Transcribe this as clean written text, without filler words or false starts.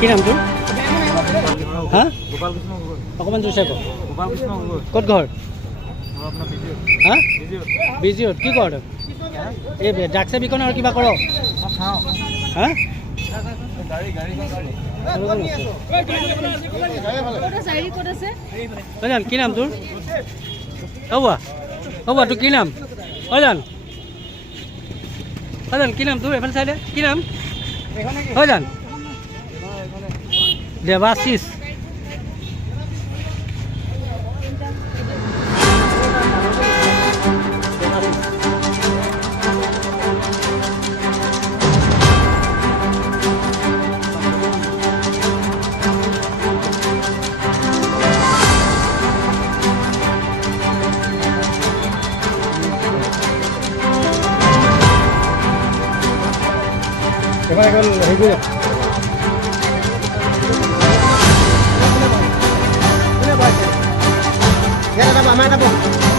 কি নাম তোৰ? হা অকণমান জোৰছে ক। ক'ত ঘৰ? হা বিজিঅ'ত কি কৰ তই? এই ড্ৰাগছে বিকন আৰু কিবা কৰ? হা জান কি নাম তোৰ? হ'ব তোৰ কি নাম? জান কি নাম তোৰ? এইফালে চাইডে কি নাম? জান দেৱাশিষ। এবাৰ গ'ল হেৰি Kita dapat mana pun.